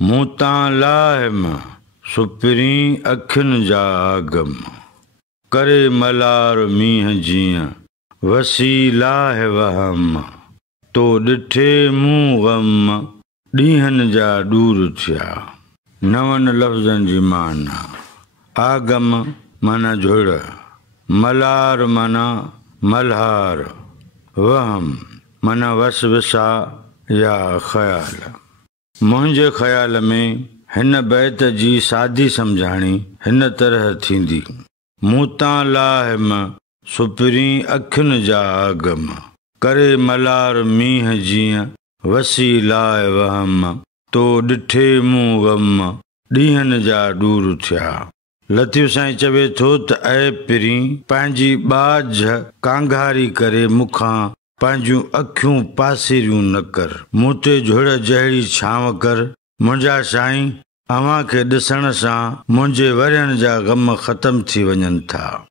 मूं तां लाहिम सुपिरी अखियुनि जा आगम, करे मलार मींहं जीअं वसी लाहे वहम, तो ॾिठे मूं ग़म ॾींहंनि जा दूर थिया। नवनि लफ़्ज़नि जी माना। आगम माना झुड़, मलार माना मल्हार, वहम माना वसवसा या ख़याल। मुंहिंजे ख़्याल में हिन बैत जी सादी सम्झाणी हिन तरह थींदी। मूं तां लाहिम सुपिरी अखियुनि जा आगम, करे मलार मींहं जीअं वसी लाहे वहम, तो ॾिठे मूं ग़म ॾींहंनि जा दूर थिया। लतीफ़ साईं चवे थो त ऐं पिरी पंहिंजी बाझ कांघारी करे मूंखां पंहिंजूं अखियूं पासीरियूं न कर, मूं ते झुड़ जहिड़ी छांव कर। मुंहिंजा साईं, अव्हां खे ॾिसण सां मुंहिंजे वरियण जा ग़म ख़तम थी वञनि था।